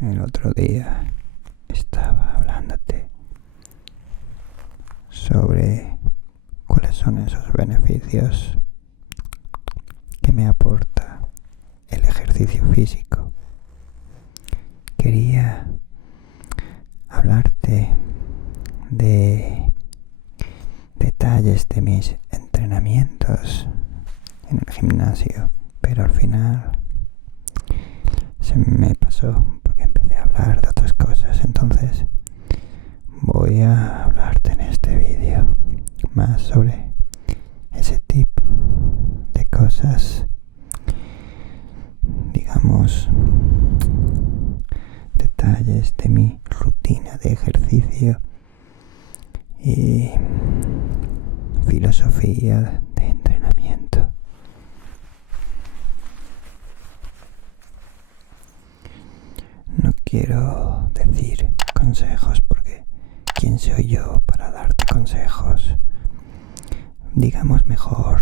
El otro día estaba hablándote sobre cuáles son esos beneficios que me aporta el ejercicio físico. Quería hablarte de detalles de mis entrenamientos en el gimnasio, pero al final se me pasó porque empecé a hablar de otras cosas. Entonces voy a hablarte en este vídeo más sobre ese tipo de cosas, digamos, detalles de mi rutina de ejercicio y filosofía de entrenamiento. No quiero decir consejos porque ¿quién soy yo para darte consejos? Digamos mejor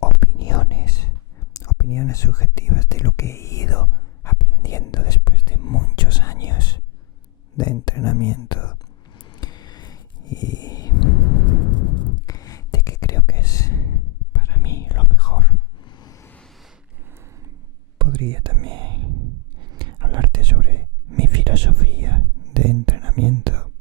opiniones subjetivas de lo que he ido aprendiendo después de muchos años de entrenamiento y de que creo que es para mí lo mejor. Podría también hablarte sobre mi filosofía de entrenamiento,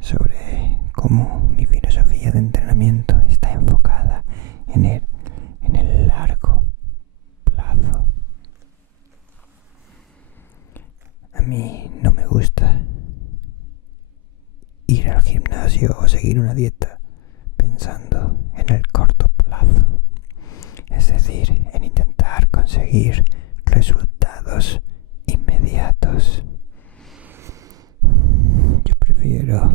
sobre cómo mi filosofía de entrenamiento está enfocada en el largo plazo. A mí no me gusta ir al gimnasio o seguir una dieta pensando en el corto plazo, es decir, en intentar conseguir resultados inmediatos. Yo prefiero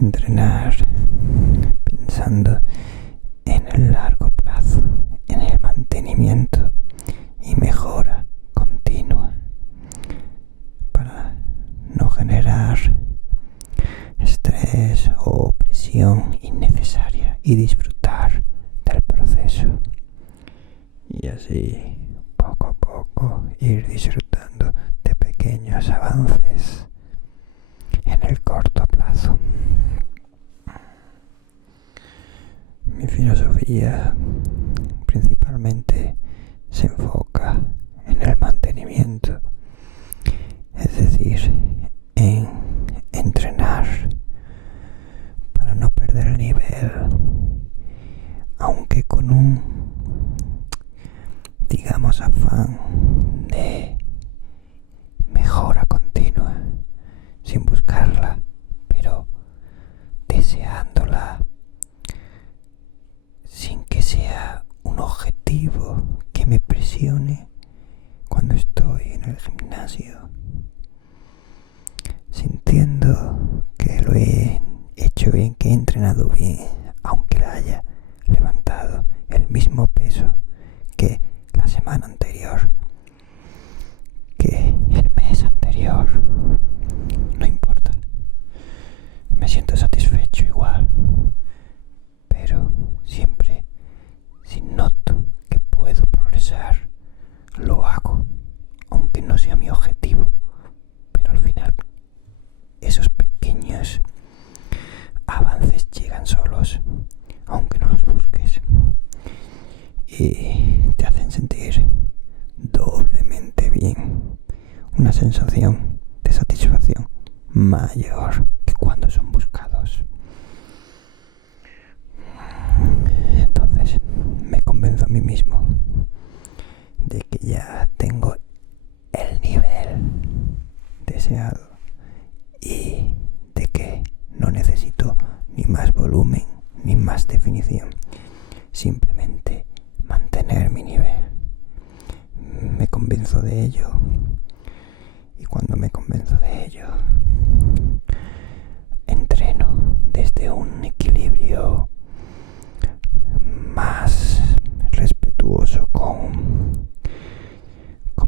entrenar pensando en el largo plazo, en el mantenimiento y mejora continua, para no generar estrés o presión innecesaria y disfrutar del proceso. Y así, poco a poco, ir disfrutando de pequeños avances en el corto plazo. Mi filosofía principalmente se enfoca en el mantenimiento, es decir, en entrenar para no perder el nivel, aunque con un, digamos, afán de mejora continua, sin buscarla, pero deseándola, sin que sea un objetivo que me presione cuando estoy en el gimnasio, sintiendo que lo he hecho bien, que he entrenado bien, aunque la haya levantado el mismo peso que la semana anterior, que el mes anterior. No importa, me siento satisfecho igual, pero siempre, si noto que puedo progresar, lo hago, aunque no sea mi objetivo. Pero al final esos pequeños avances llegan solos, aunque no los busques, y te hacen sentir doblemente bien, una sensación de satisfacción mayor que cuando son buscados. Entonces me convenzo a mí mismo de que ya tengo el nivel deseado y de que no necesito ni más volumen ni más definición, simplemente mantener mi nivel. Me convenzo de ello, y cuando me convenzo de ello, entreno desde un equilibrio más respetuoso con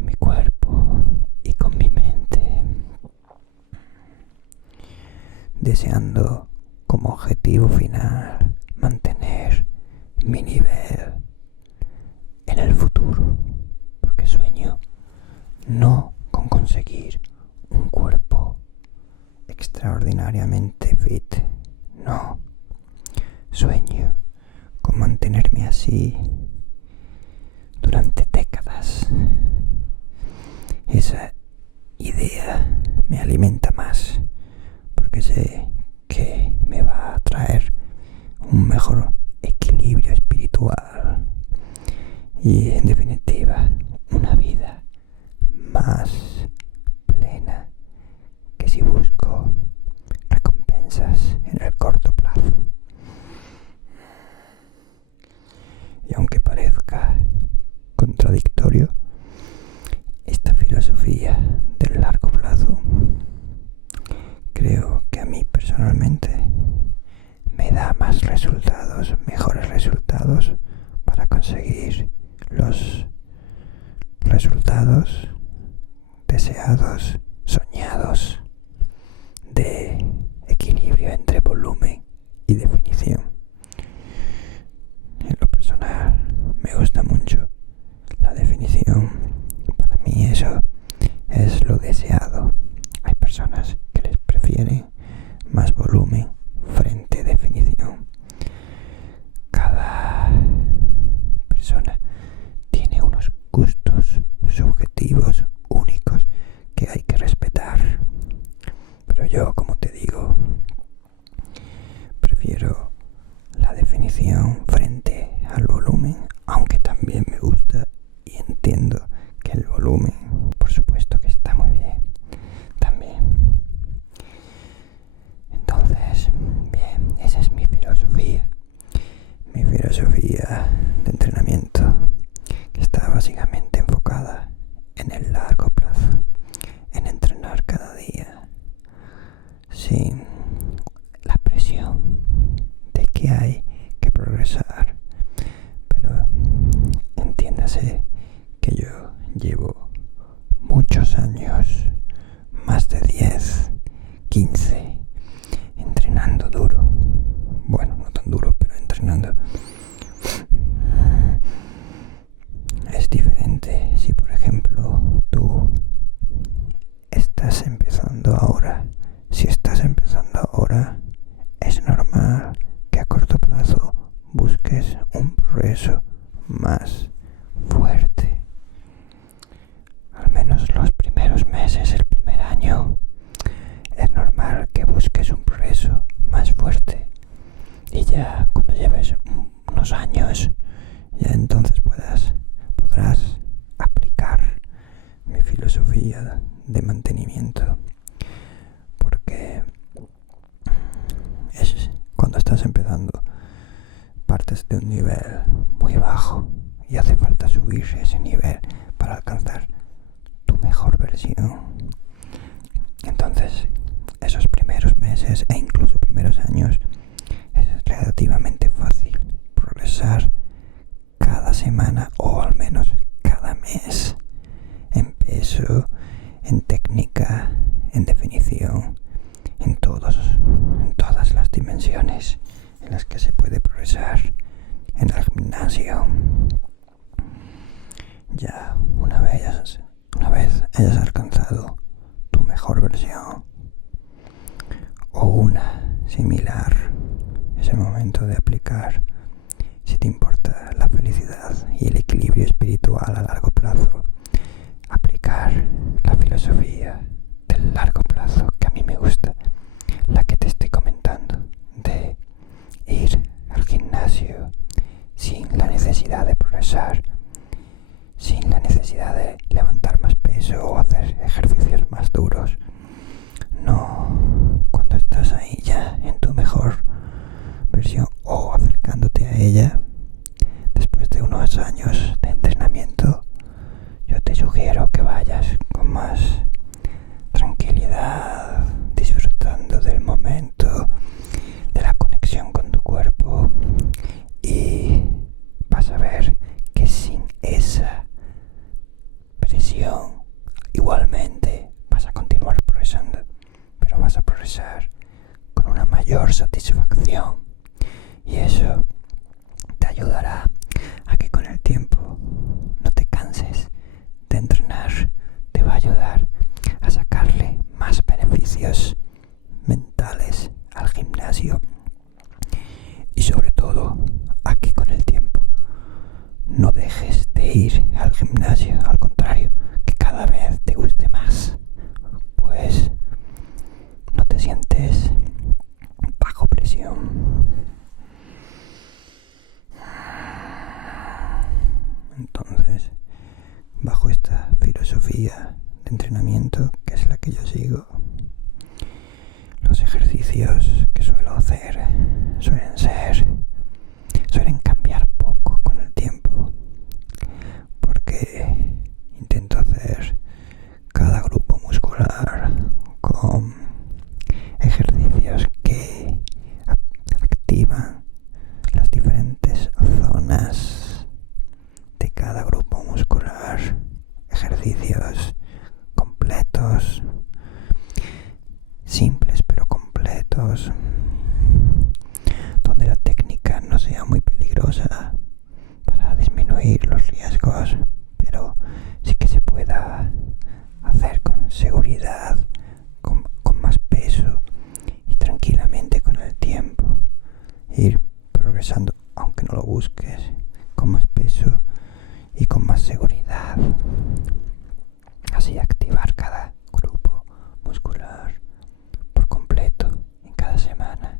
mi cuerpo y con mi mente, deseando como objetivo final mantener mi nivel en el futuro, porque sueño no con conseguir un cuerpo extraordinariamente fit, no. Sueño con mantenerme así durante décadas. Esa idea me alimenta más porque sé que me va a traer un mejor equilibrio espiritual y, en definitiva, una vida más plena que si busco recompensas en el corto plazo. Y aunque parezca contradictorio, esta filosofía del largo plazo creo que a mí personalmente me da más resultados, mejores resultados para conseguir los resultados deseados, soñados, de equilibrio entre volumen y definición. En lo personal me gusta mucho la definición. Para mí eso es lo deseado. Hay personas que les prefieren más volumen frente a definición. Cada persona tiene unos gustos subjetivos únicos que hay que respetar. Pero yo, como te digo, prefiero la definición frente al volumen, aunque también me gusta y entiendo que el volumen, por supuesto que está muy bien también. Entonces, bien, esa es mi filosofía de entrenamiento, que está básicamente enfocada en el largo plazo, en entrenar cada día sin la presión de que hay que progresar. Pero entiéndase que yo llevo muchos años, más de 10, 15, entrenando duro. Bueno, no tan duro, pero entrenando. Es diferente si, por ejemplo, tú estás empezando ahora. Si estás empezando ahora, es normal que a corto plazo busques un progreso más fuerte. Al menos los primeros meses, el primer año, es normal que busques un progreso más fuerte. Y ya cuando lleves unos años, ya entonces podrás aplicar mi filosofía de mantenimiento. Porque es cuando estás empezando, partes de un nivel muy bajo y hace falta subir ese nivel para alcanzar tu mejor versión. Entonces, esos primeros meses e incluso primeros años es relativamente fácil progresar cada semana o al menos cada mes en peso, en técnica, en definición, en todas las dimensiones en las que se puede progresar en el gimnasio. Ya una vez hayas alcanzado tu mejor versión o una similar, es el momento de aplicar, si te importa la felicidad y el equilibrio espiritual a largo plazo, aplicar la filosofía del largo plazo que a mí me gusta, la que te estoy comentando, de ir al gimnasio sin la necesidad de progresar, sin la necesidad de levantar más peso o hacer ejercicios más duros. No, cuando estás ahí ya en tu mejor versión o acercándote a ella, después de unos años de entrenamiento, yo te sugiero que vayas con más tranquilidad, disfrutando del momento, de la conexión con tu cuerpo, y vas a ver que sin esa presión igualmente vas a continuar progresando, pero vas a progresar con una mayor satisfacción, y eso te ayudará a que con el tiempo no te canses de entrenar, te va a ayudar a sacarle más beneficios mentales al gimnasio y sobre todo a que con el tiempo no dejes de ir al gimnasio, al contrario, que cada vez te guste más, pues no te sientes bajo presión. Entonces, bajo esta filosofía de entrenamiento, que es la que yo sigo, los ejercicios que suelo hacer suelen cambiar poco con el tiempo, porque intento hacer cada grupo muscular con ejercicios que activan las diferentes zonas de cada grupo muscular, ejercicios completos, simples pero completos, donde la técnica no sea muy peligrosa para disminuir los riesgos, pero sí que se pueda hacer con seguridad, con más peso y tranquilamente con el tiempo, ir progresando, aunque no lo busques, con más peso y con más seguridad. Así activar cada grupo muscular por completo en cada semana,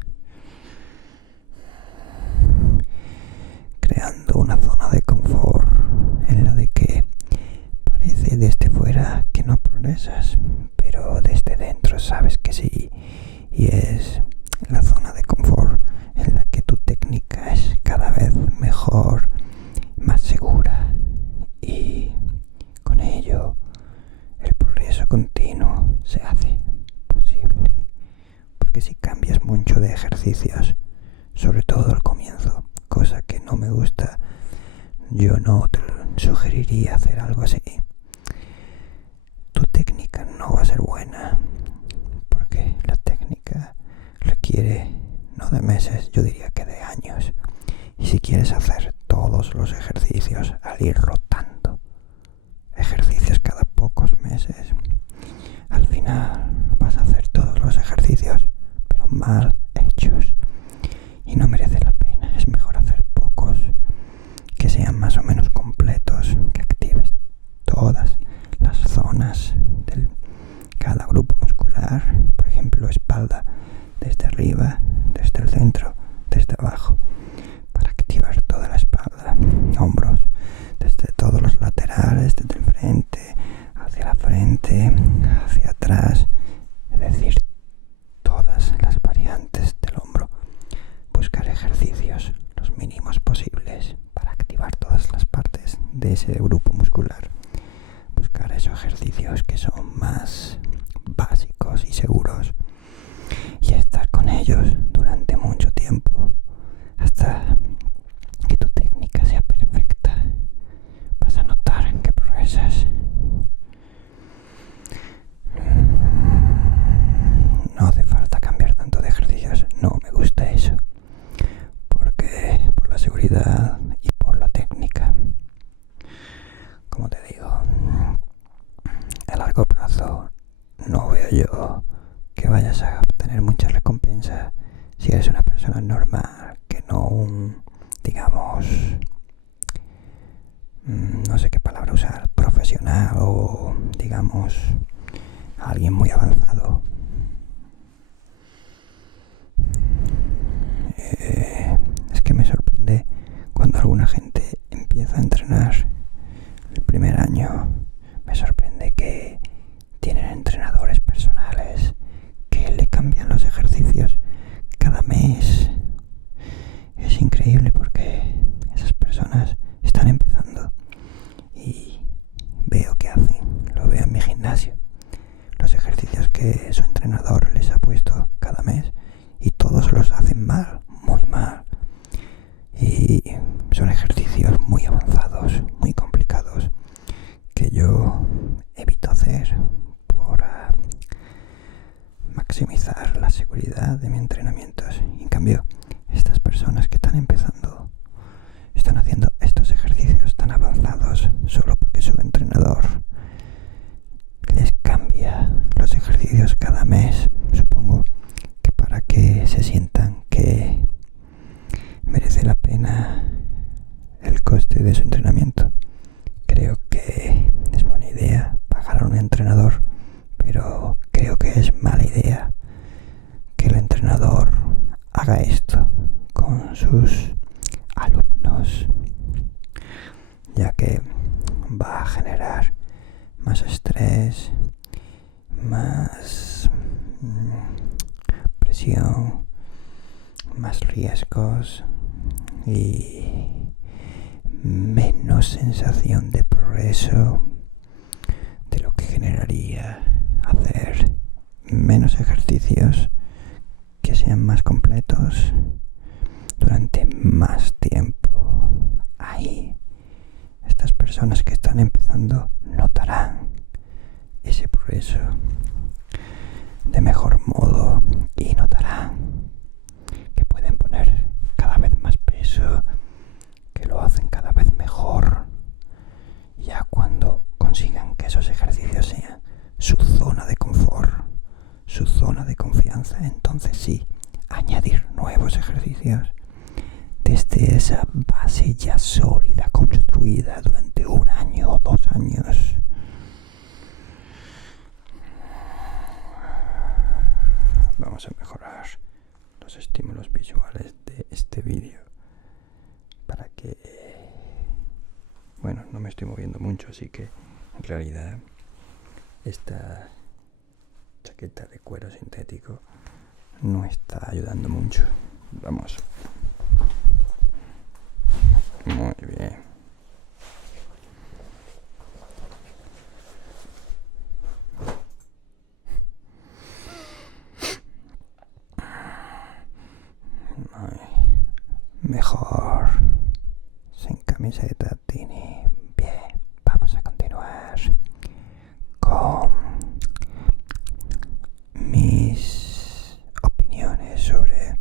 creando una zona de confort en la de que parece desde fuera que no progresas, pero desde dentro sabes que sí, y es la zona de confort en la que tu técnica es cada vez mejor, más segura, y con ello el progreso continuo se hace posible, porque si cambias mucho de ejercicios, sobre todo al comienzo, cosa que no me gusta, yo no te sugeriría hacer algo así. Tu técnica no va a ser buena, porque la técnica requiere no de meses, yo diría que de años. Y si quieres hacer todos los ejercicios al ir rotando ejercicios cada pocos meses, al final vas a hacer todos los ejercicios pero mal hechos y no merece la pena. Es mejor hacer pocos que sean más o menos completos, que actives todas las zonas de cada grupo muscular, por ejemplo espalda desde arriba, desde el centro, desde abajo, para activar toda la espalda, hombros desde todos los laterales, desde el frente, hacia la frente, hacia atrás, es decir, todas las variantes del hombro. Buscar ejercicios los mínimos posibles para activar todas las partes de ese grupo muscular. Buscar esos ejercicios que son más básicos y seguros y estar con ellos durante mucho tiempo hasta que tu técnica sea perfecta. Vas a notar que progresas. No hace falta cambiar tanto de ejercicios, no me gusta eso, porque por la seguridad y por la técnica, como te digo, a largo plazo no veo yo que vayas a obtener mucha recompensa si eres una persona normal, que no un, digamos, no sé qué palabra usar, profesional o, digamos, alguien muy avanzado. Es que me sorprende cuando alguna gente empieza a entrenar el primer año. Me sorprende que tienen entrenadores personales que le cambian los ejercicios cada mes. Es increíble porque esas personas están empezando y veo que hacen, lo veo en mi gimnasio, los ejercicios que su entrenador les ha puesto cada mes, y todos los hacen mal, muy mal, y son ejercicios muy avanzados, muy complicados, que yo evito hacer por maximizar la seguridad de mis entrenamientos. Y en cambio, estas personas que están empezando están haciendo estos ejercicios tan avanzados solo porque su entrenador de su entrenamiento. Creo que es buena idea pagar a un entrenador, pero creo que es mala idea que el entrenador haga esto con sus alumnos, ya que va a generar más estrés, más presión, más riesgos y menos sensación de progreso de lo que generaría hacer menos ejercicios que sean más completos durante más tiempo. Ahí estas personas que están empezando notarán ese progreso de mejor modo y notarán que pueden poner cada vez más peso, que lo hacen cada vez mejor. Ya cuando consigan que esos ejercicios sean su zona de confort, su zona de confianza, entonces sí, añadir nuevos ejercicios desde esa base ya sólida, construida durante 1 año o 2 años. Vamos a mejorar los estímulos visuales de este vídeo para que, bueno, no me estoy moviendo mucho, así que en realidad esta chaqueta de cuero sintético no está ayudando mucho. Vamos. Muy bien. Mejor sin camiseta, Tini. Bien, vamos a continuar con mis opiniones sobre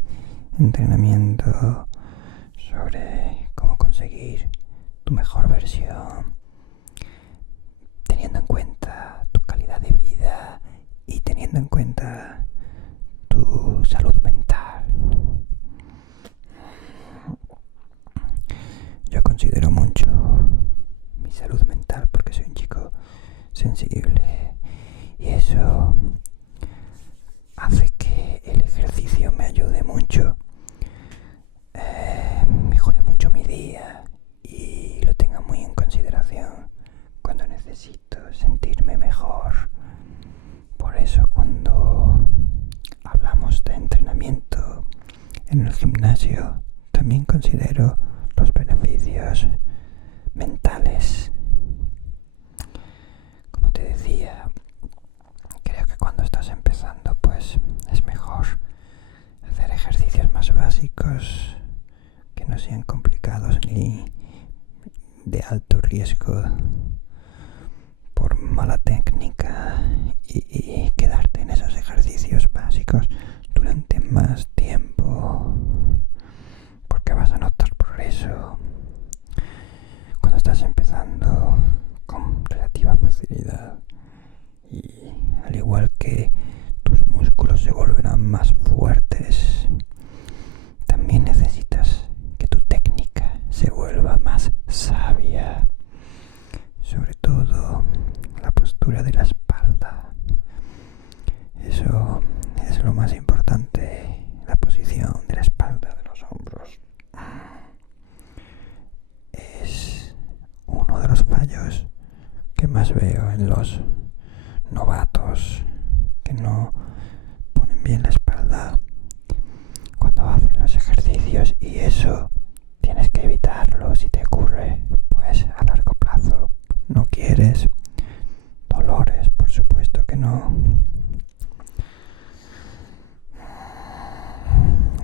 entrenamiento, sobre cómo conseguir tu mejor versión, teniendo en cuenta tu calidad de vida y teniendo en cuenta tu salud mental. Yo considero mucho mi salud mental porque soy un chico sensible y eso hace que el ejercicio me ayude mucho, mejore mucho mi día y lo tenga muy en consideración cuando necesito sentirme mejor. Por eso cuando hablamos de entrenamiento en el gimnasio también considero los beneficios mentales. Como te decía, creo que cuando estás empezando pues es mejor hacer ejercicios más básicos que no sean complicados ni de alto riesgo por mala técnica y quedarte en esos ejercicios básicos durante más tiempo, porque vas a notar progreso cuando estás empezando con relativa facilidad y al igual que tus músculos se volverán más fuertes, también necesitas que tu técnica se vuelva más sabia, sobre todo la postura de la espalda. Eso es lo más importante, la posición de la espalda, de los hombros. Es uno de los fallos que más veo en los novatos, que no ponen bien la espalda cuando hacen los ejercicios, y eso tienes que evitarlo si te ocurre, pues a largo plazo. No quieres dolores, por supuesto que no.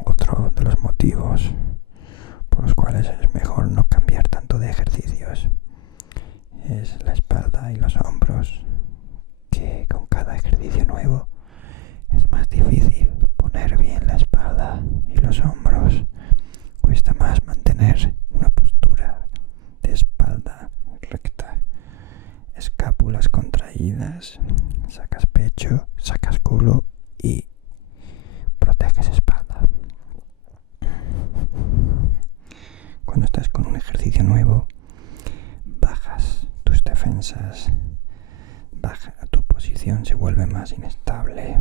Otro de los motivos por los cuales es mejor no cambiar tanto de ejercicios es la espalda y los hombros, que con cada ejercicio nuevo es más difícil poner bien la espalda y los hombros. Cuesta más mantener una postura de espalda recta, escápulas contraídas, sacas pecho, sacas culo y proteges espalda. Cuando estás con un ejercicio nuevo, descansas, tu posición se vuelve más inestable.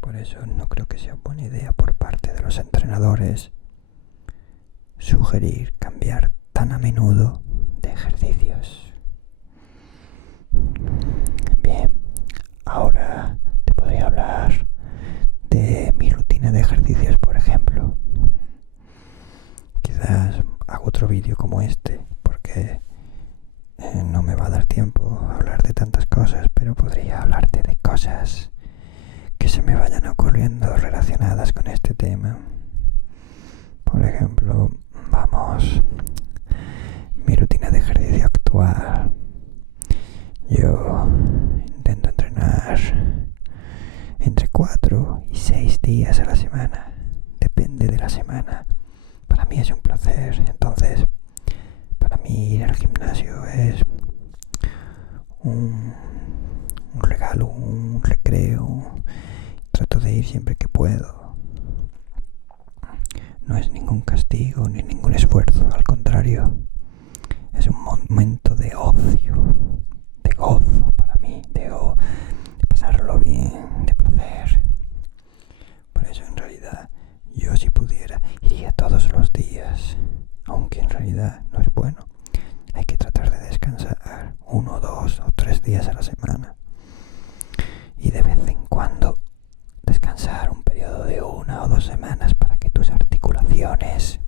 Por eso no creo que sea buena idea por parte de los entrenadores sugerir cambiar tan a menudo de ejercicios. Bien, ahora te podría hablar de mi rutina de ejercicios, por ejemplo. Quizás hago otro vídeo como este porque no me va a dar tiempo a hablar de tantas cosas, pero podría hablarte de cosas que se me vayan ocurriendo relacionadas con este tema. Por ejemplo, mi rutina de ejercicio actual. Yo intento entrenar entre 4 y 6 días a la semana. Depende de la semana. Para mí es un placer. Entonces, para mí ir al gimnasio es un regalo, un recreo. Trato de ir siempre que puedo. No es ningún castigo ni ningún esfuerzo. Al contrario, es un momento de ocio, de gozo para mí, de pasarlo bien, de placer. Por eso en realidad yo, si pudiera, iría todos los días, aunque en realidad no es bueno. Hay que tratar de descansar 1, 2 o 3 días a la semana y de vez en cuando descansar un periodo de 1 o 2 semanas para que tus articulaciones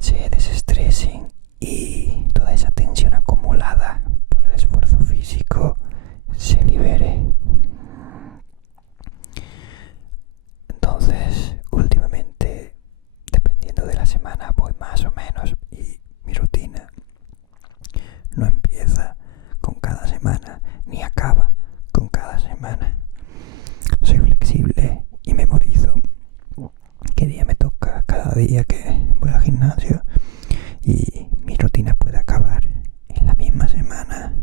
se desestresen y toda esa tensión acumulada por el esfuerzo físico se libere. Entonces, últimamente, dependiendo de la semana, voy más o menos, y mi rutina no empieza con cada semana ni acaba con cada semana. Soy flexible y memorizo qué día me toca cada día que voy al gimnasio, y mi rutina puede acabar en la misma semana,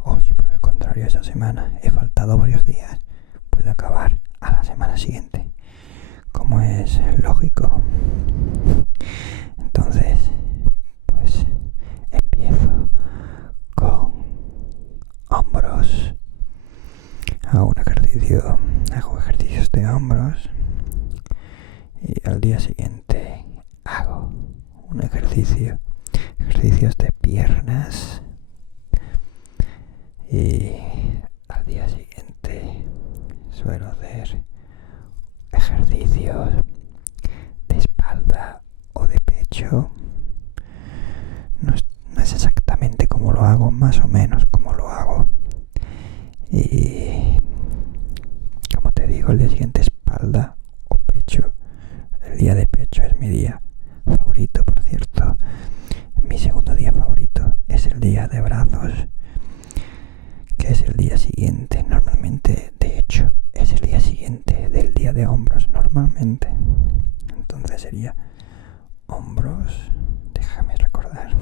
o si por el contrario esa semana he faltado varios días, puede acabar a la semana siguiente, como es lógico. Entonces, pues empiezo con hombros. Hago ejercicios de hombros, y al día siguiente hago ejercicios de piernas, y al día siguiente suelo hacer ejercicios de espalda o de pecho. No es exactamente como lo hago, más o menos como lo hago. Y como te digo, el día siguiente espalda o pecho. El día de pecho es mi día favorito, por cierto. Mi segundo día favorito es el día de brazos, que es el día siguiente normalmente. De hecho, es el día siguiente del día de hombros normalmente. Entonces sería hombros. Déjame recordar.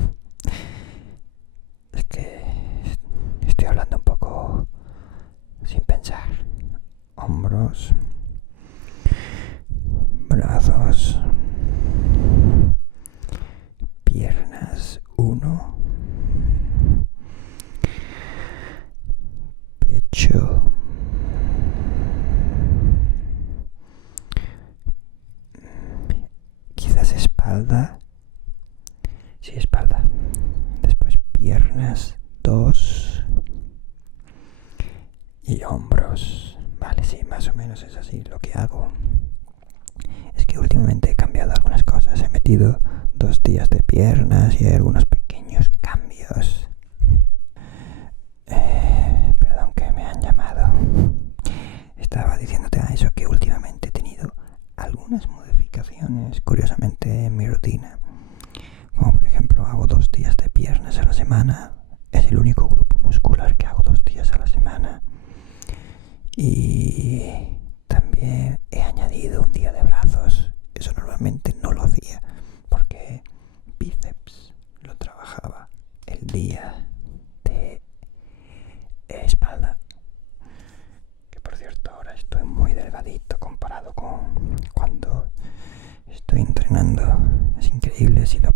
Es que estoy hablando un poco sin pensar. Hombros, brazos, piernas 1, pecho, quizás espalda. Sí, espalda. Después piernas 2 y hombros. Vale, sí, más o menos es así lo que hago. Es que últimamente he cambiado algunas cosas. He metido 2 días de piernas y hay algunos pequeños cambios. Perdón que me han llamado. Estaba diciéndote a eso, que últimamente he tenido algunas modificaciones, curiosamente, en mi rutina. Como por ejemplo, hago 2 días de piernas a la semana. Es el único grupo muscular que hago 2 días a la semana. Y también he añadido un día de brazos. Eso normalmente no lo hacía, porque bíceps lo trabajaba el día de espalda. Que por cierto, ahora estoy muy delgadito comparado con cuando estoy entrenando. Es increíble si te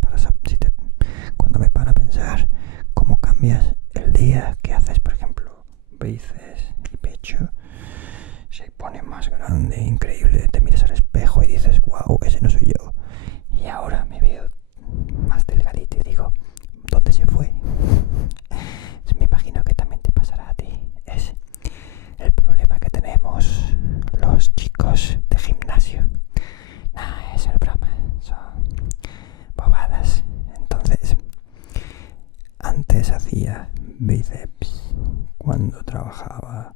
sabías, el día que haces, por ejemplo, bíceps y pecho, se pone más grande, increíble. Te miras al espejo y dices, wow, ese no soy yo. Y ahora me veo más delgadito y digo, ¿dónde se fue? Me imagino que también te pasará a ti. Es el problema que tenemos los chicos de gimnasio. Nah, es el broma, son bobadas. Entonces, antes hacía bíceps cuando trabajaba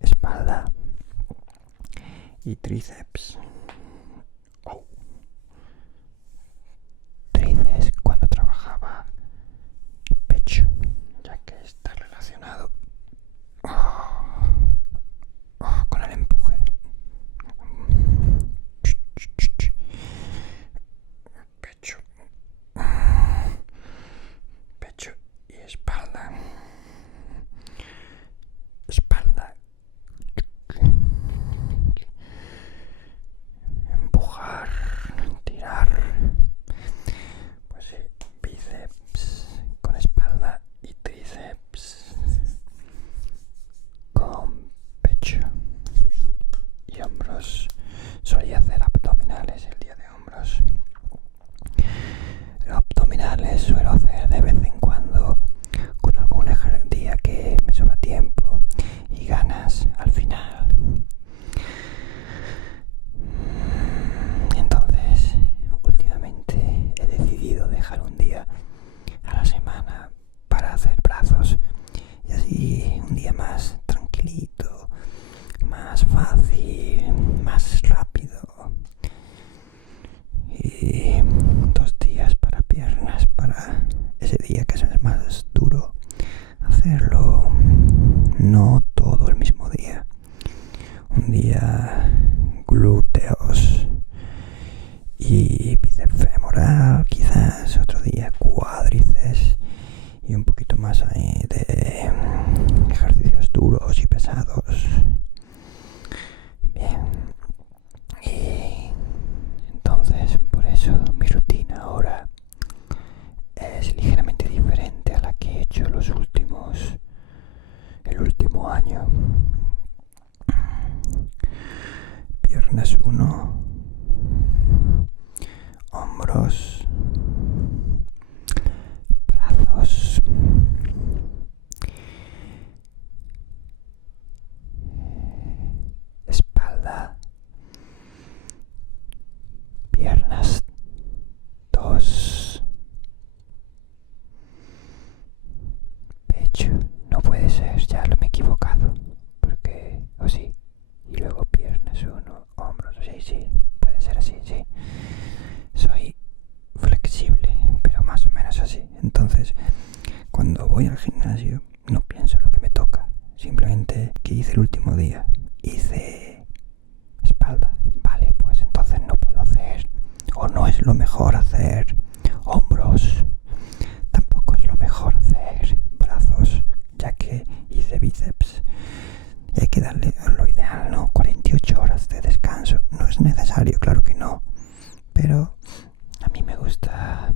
espalda y tríceps. Tríceps cuando trabajaba pecho, ya que está relacionado con el empuje. Pecho, pecho y espalda. Espalda, empujar, tirar. Pues sí, bíceps con espalda y tríceps con pecho y hombros. Solía hacer abdominales el día de hombros. Los abdominales suelo hacer de vez en cuando con algún día que me sobra tiempo y ganas al final. Entonces, últimamente he decidido dejar un día a la semana para hacer brazos y así un día más tranquilito, más fácil, más rápido, y 2 días para piernas, para ese día que es más duro, hacerlo no todo el mismo día. Un día glúteos y bíceps femoral, quizás otro día cuádriceps y un poquito más ahí de ejercicios duros y pesados. Bien, y entonces por eso mi rutina ahora es ligeramente diferente a la que he hecho el último año. Piernas 1, hombros, brazos, espalda, piernas 2, pecho. No puede ser, ya lo me he equivocado, porque o sí, y luego piernas 1, hombros. Sí, puede ser así, sí. Soy flexible, pero más o menos así. Entonces, cuando voy al gimnasio no pienso lo que me toca, simplemente que hice el último día. Hice espalda, vale, pues entonces no puedo hacer, o no es lo mejor hacer hombros, tampoco es lo mejor hacer brazos, ya que hice bíceps. Y hay que darle lo ideal, ¿no? 48 horas de descanso. No es necesario, claro que no, pero a mí me gusta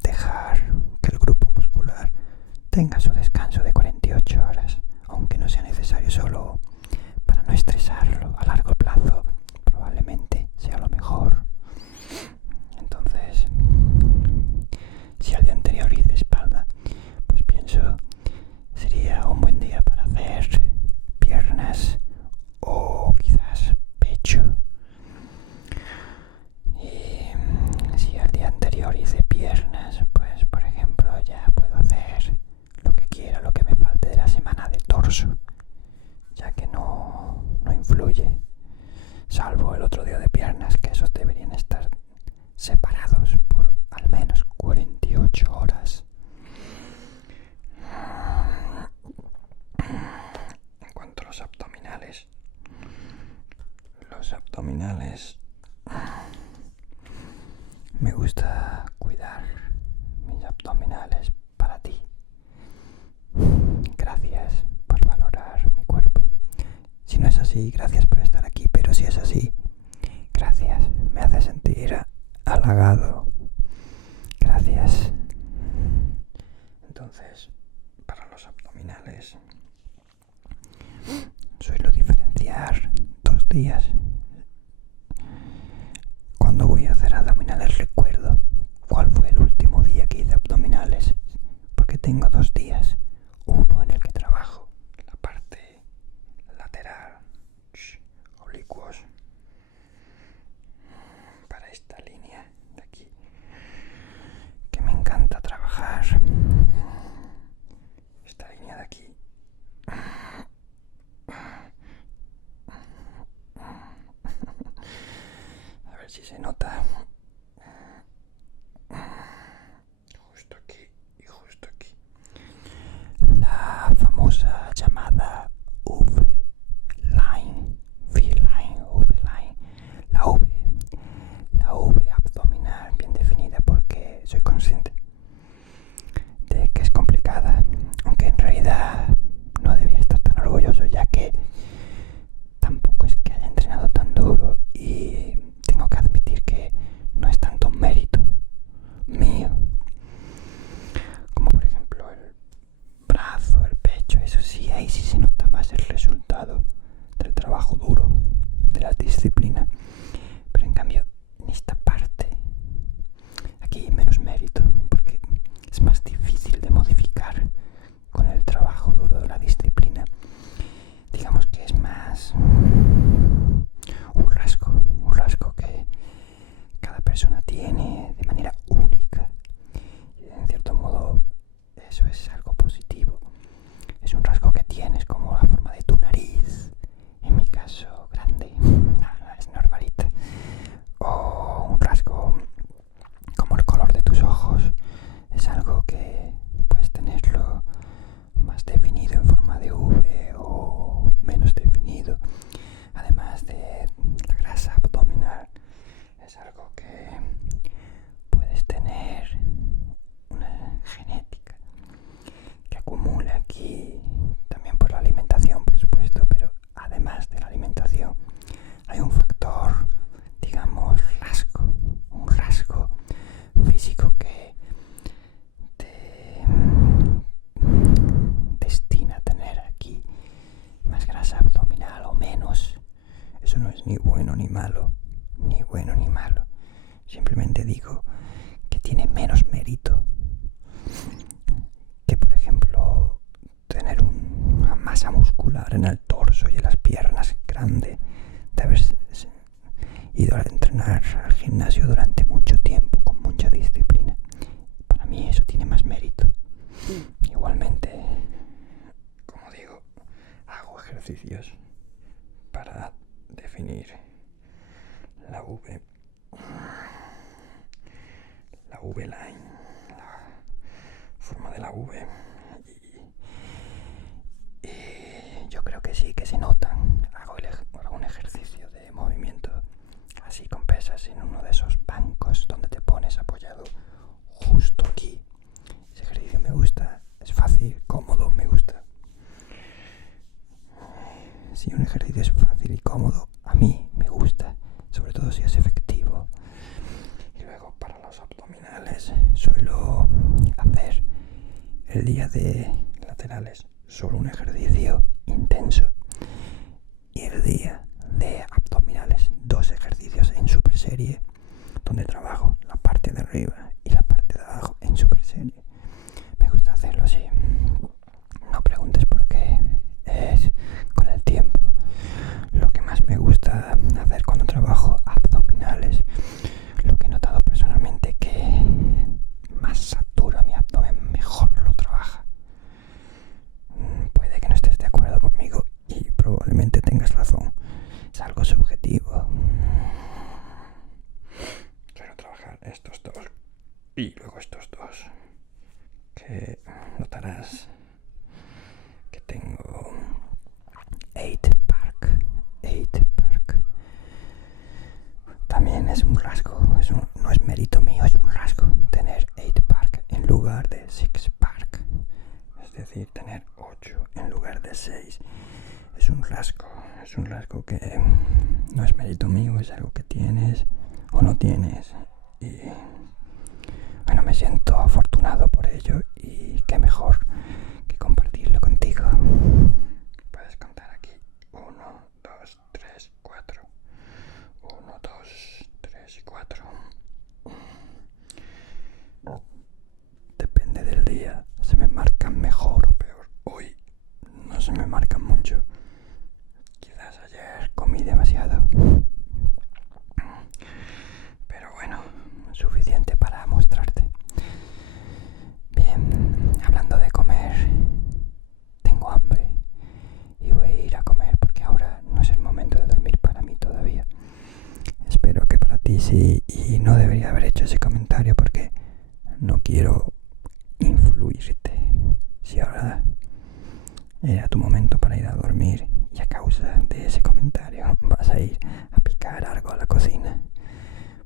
dejar que el grupo muscular tenga su descanso de 48 horas, aunque no sea necesario, solo para no estresarlo a largo plazo. Probablemente sea lo mejor. Entonces, si al día anterior hice espalda, pues pienso sería un buen día para hacer piernas o quizás pecho. Y si al día anterior hice piernas, pues por ejemplo ya puedo hacer lo que quiera, lo que me falte de la semana de torso, ya que no influye, salvo el otro día de piernas, que esos deberían estar separados por al menos 48 horas. En cuanto a los abdominales, me gusta cuidar mis abdominales para ti. Gracias por valorar mi cuerpo. Si no es así, gracias por estar aquí, pero si es así, gracias, me hace sentir halagado. Gracias. Entonces, días. Cuando voy a hacer abdominales recuerdo cuál fue el último día que hice abdominales, porque tengo 2 días. Uno en el que trabajo la parte lateral, oblicuos, para esta línea de aquí, que me encanta trabajar. Esta línea de aquí. A ver si se nota. Justo aquí y justo aquí. La famosa llamada V-line, V-line, V-line. La V abdominal bien definida, porque soy consciente de que es complicada, aunque en realidad no debería estar tan orgulloso, ya que tampoco es que haya entrenado tan duro, y tengo que admitir que no es tanto mérito mío como por ejemplo el brazo, el pecho. Eso sí, ahí sí se nota más el resultado del trabajo duro, de la disciplina. Pero en cambio, en esta parte aquí menos mérito, porque es más difícil de modificar con el trabajo duro de la disciplina. Digamos que es más un rasgo que cada persona tiene de manera única, y en cierto modo eso es algo positivo. Es un rasgo que tienes, como la forma de tu nariz, en mi caso grande, es normalita, o un rasgo como el color de tus ojos. Es algo que puedes tenerlo más definido en forma de V o menos definido. Además de la grasa abdominal, es algo que puedes tener una genética que acumula aquí, también por la alimentación, por supuesto, pero además de la alimentación hay un factor, digamos, un rasgo físico que te destina a tener aquí más grasa abdominal o menos. Eso no es ni bueno ni malo, simplemente digo que tiene menos mérito que, por ejemplo, tener una masa muscular en el torso y en las piernas grande, de haber ido a entrenar al gimnasio durante mucho tiempo con mucha disciplina. Para mí eso tiene más mérito. Igualmente, como digo, hago ejercicios para definir la V-line, la forma de la V, y yo creo que sí, que se notan. Hago algún ejercicio de movimiento así con pesas en uno de esos bancos donde te pones apoyado justo aquí. Ese ejercicio me gusta, es fácil, cómodo, me gusta. Si un ejercicio es fácil y cómodo, a mí me gusta, sobre todo si es efectivo. Y luego para los abdominales suelo hacer el día de laterales solo un ejercicio intenso, y el día de abdominales 2 ejercicios en super serie, donde trabajo la parte de arriba y la parte de abajo en super serie. Me gusta hacerlo así. No preguntes por qué. Es con el tiempo lo que más me gusta hacer cuando trabajo abdominales. Lo que he notado personalmente, que más satura mi abdomen, mejor lo trabaja. Puede que no estés de acuerdo conmigo y probablemente tengas razón. Es algo subjetivo. Quiero trabajar estos 2 y luego estos 2, que notarás que tengo 8 pack. También es un rasgo, no es mérito mío, es un rasgo tener 8 pack en lugar de 6 pack. Es decir, tener 8 en lugar de 6. Es un rasgo que no es mérito mío, es algo que tienes o no tienes. Y bueno, me siento afortunado por ello, y qué mejor que compartirlo contigo. Puedes contar aquí: 1, 2, 3, 4. demasiado. Pero bueno, suficiente para mostrarte. Bien, hablando de comer, tengo hambre y voy a ir a comer porque ahora no es el momento de dormir para mí todavía. Espero que para ti sí, y no debería haber hecho ese comentario porque no quiero influirte. Si ahora era tu momento para ir a dormir y a causa de ese comentario vas a ir a picar algo a la cocina,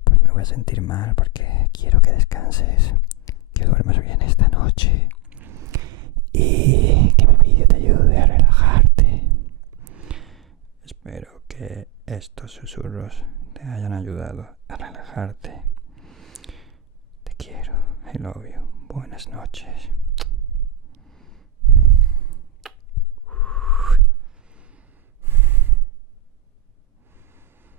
pues me voy a sentir mal porque quiero que descanses, que duermas bien esta noche y que mi vídeo te ayude a relajarte. Espero que estos susurros te hayan ayudado a relajarte. Te quiero. I love you. Buenas noches.